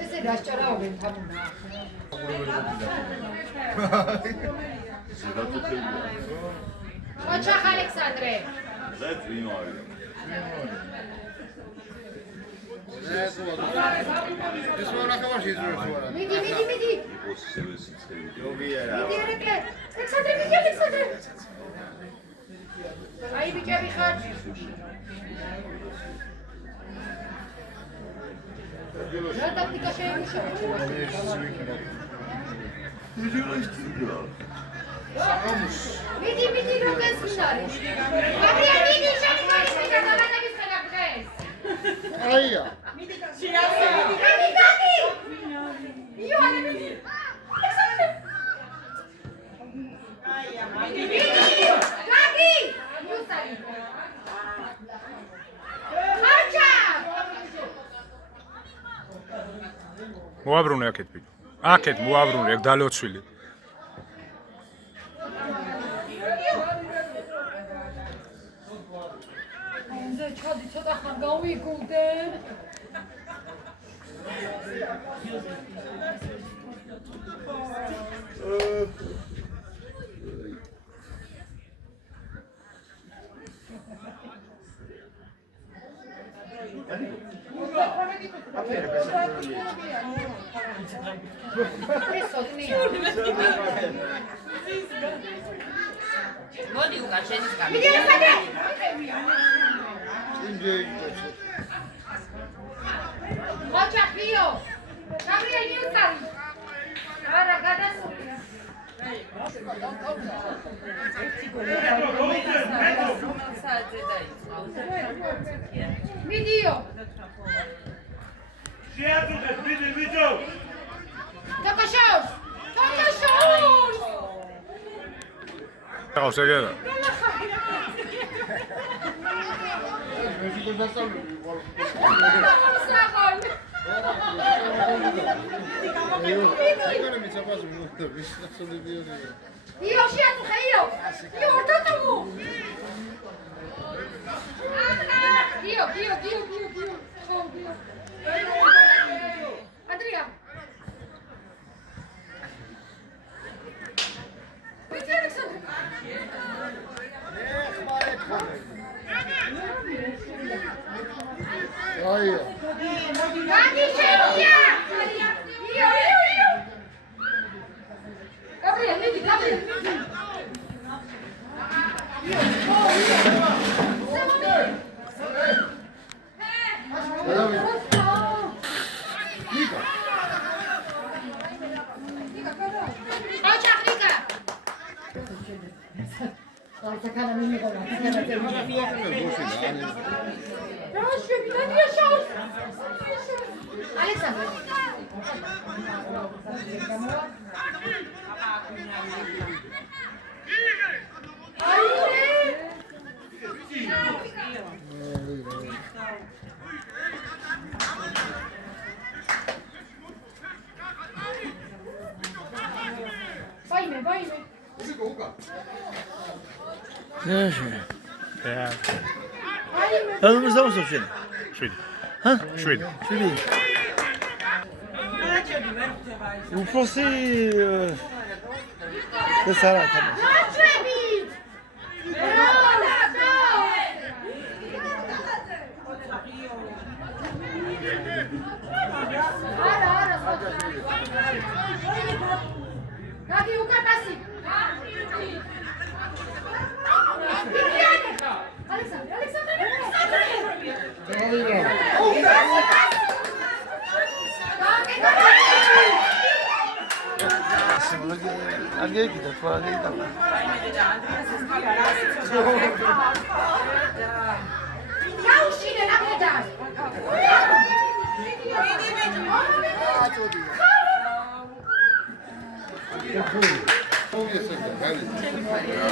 ეს რასჭარაობენ თამუნა. ოჩახ ალექსანდრე. და წვინო არის. ეს მონახავაში იზრუნებს ვარა. მიდი. იყოს სევესიცები. ჯობია რა. მიდი ერეკე. ექსანდრე. აი ბიჭები ხარ. რა ტაქტიკა შეიმუშავა? მიდი რომ გესმინარი. გაბრიელ მიდი შეიმუშავა და გამანების ხარ დღეს. აია. გაგი. იოანე მიდი. აია. მიდი. გაგი. მიუსტარი. აჩა. მოაბრუნე აქეთ ბიჭო. აქეთ მოაბრუნე, ეგ დალოცვილი. ზე ჩადი ცოტა ხან გავიგულდე. მოდი უკან შენის კამი. მიდი ესადე. მოჭახიო. გაბრიელ მიუსტარი. არა გადასულია. მიდიო. შეაწუხეთ, მიდი ბიჭო. დაკაშავს. ახლა შეგერა. იო შეაწუხე იო. იო ორთოთმო. იო. ანდრია. მიდი ალექსანდრე. აია. გაგი შემია. იო. გაბრიელ მიდი. Sakana mimi kona. Proszę, widać szans. Aleksander. Bajmy. Hadi bizde misin şimdi? შვიდი. Ha? შვიდი. Şimdi. Vous pensez que ça va tamam. Gagi ukatasi. Anche chi da fuori da là. Uscire la vita.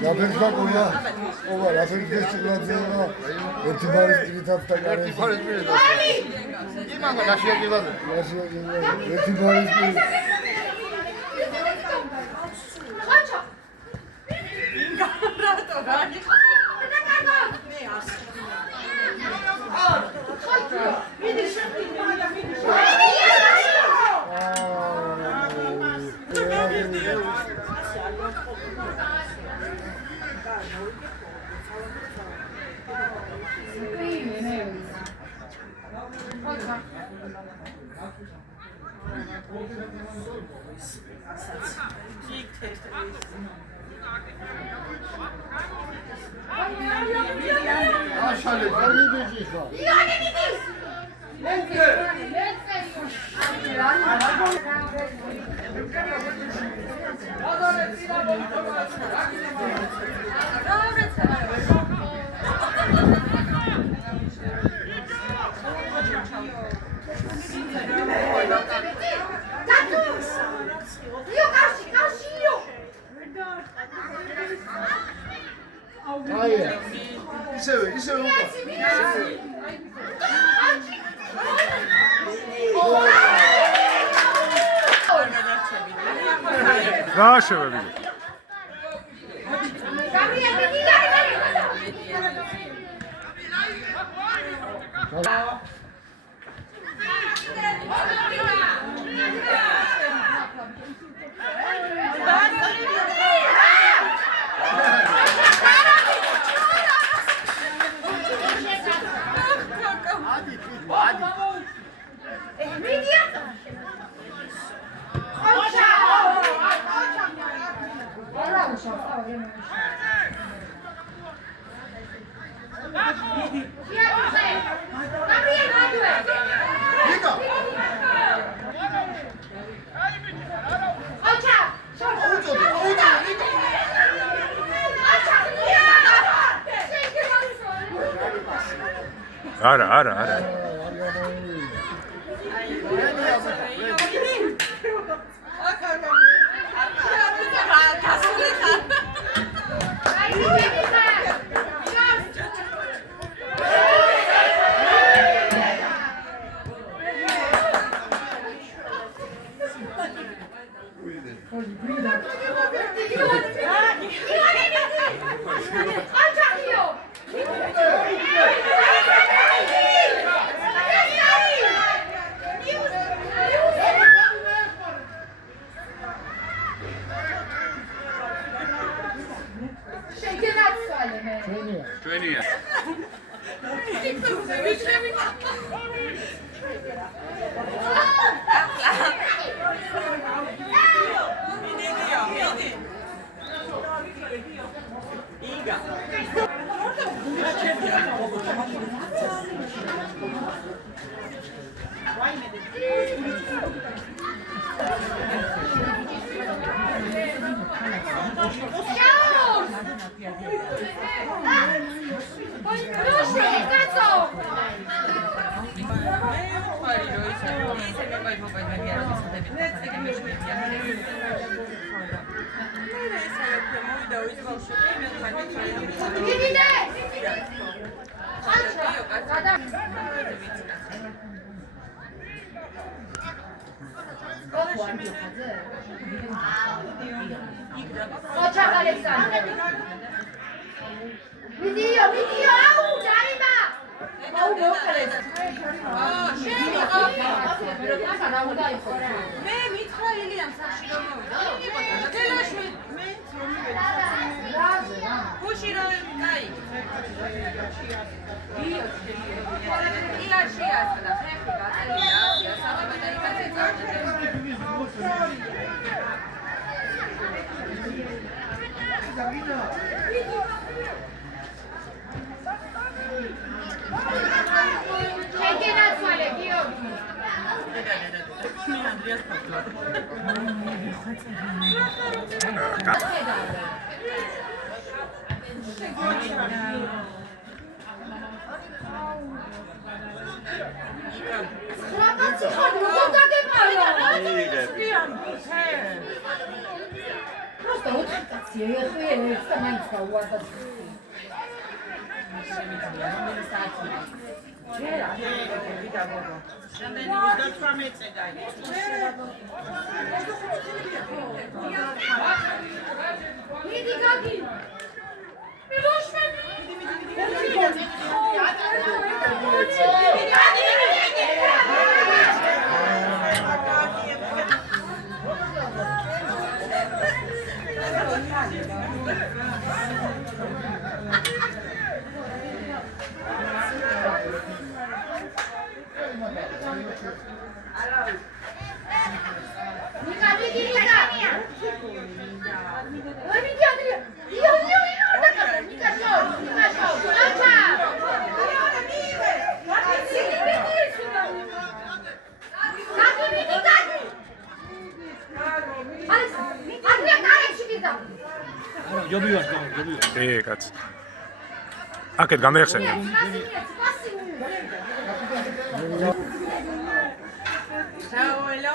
La pensa quella. Oh, la pensa la zona. E ti pare spiritato da gara. Ti pare spiritato. Chi manca la scia di là? La scia di là. E ti pare spiritato. Faccia. გააშევები. არა. ჩვენია. კაც. აკეთ გამეხსენე. Ciao, hello.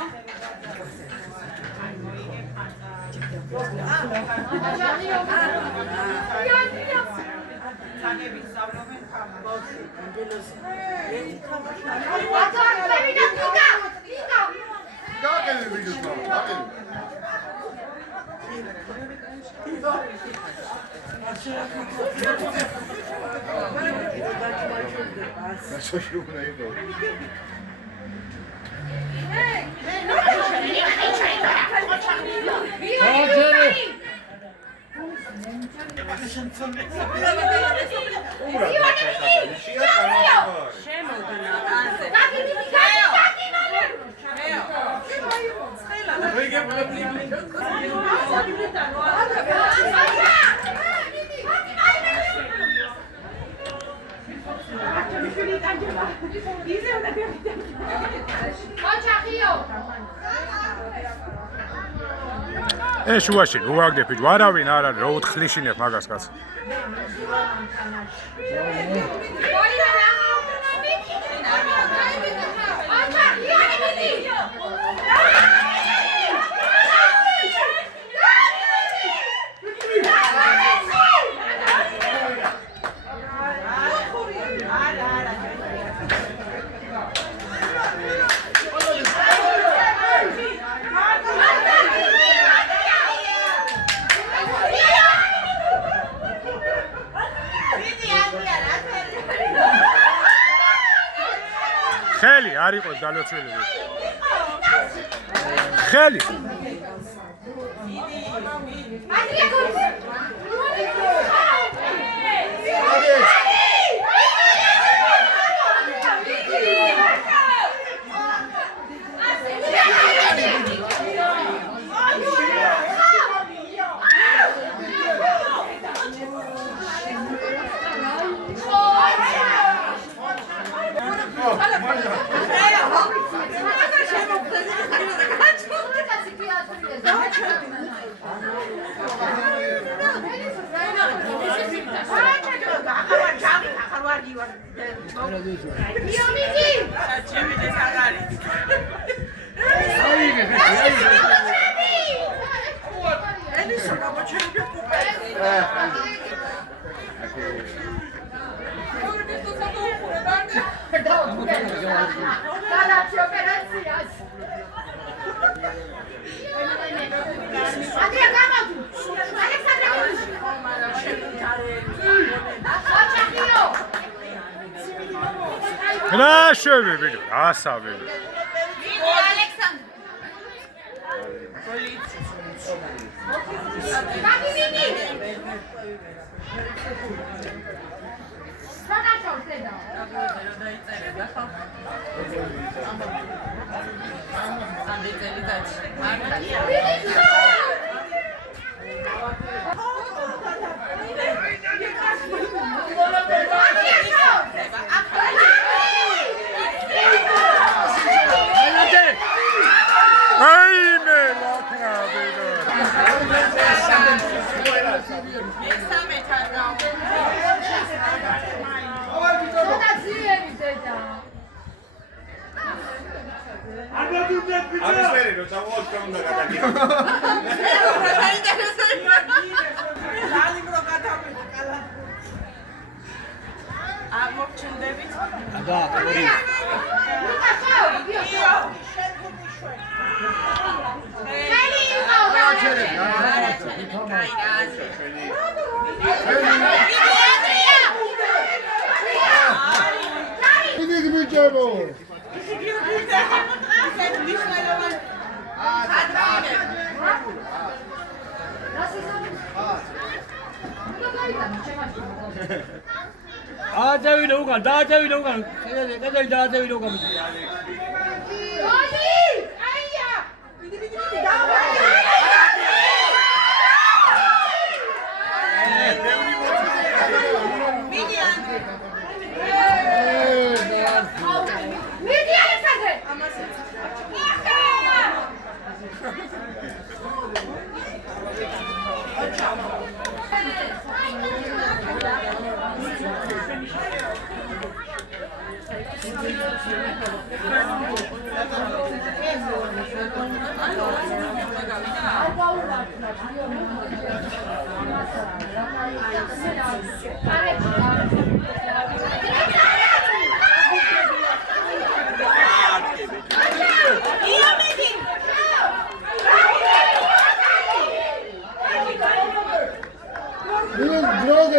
შუაში უაგდებ ბიჭო არავინ არ არის რო უთხლიშინებ მაგას კაც ხელი არ იყოს დალოცველი ხელი რა შევები ასავე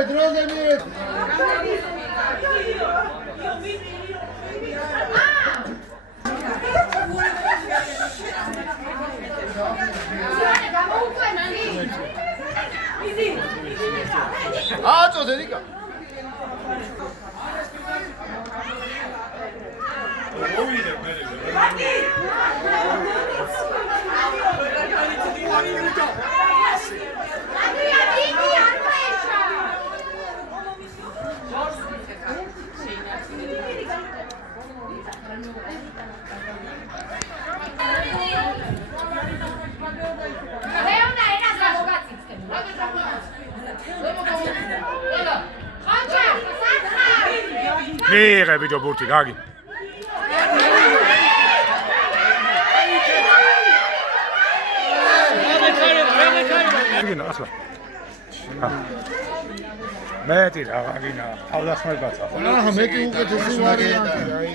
დროზე მიეთ. აწოზე ნიკა. მიიღე ვიდეო ბურთი გაგი გიგინა ახლა მეტი რა გაგინა თავდასხმებაცა აჰა მეტი უკეთესი ვარიანტია აი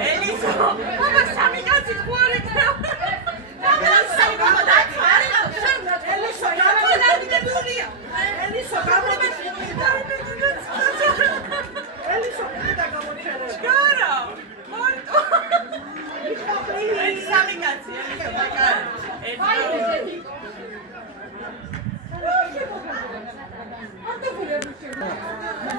Elisa, mama, sami kazit kuarek. Mama, sami kazit.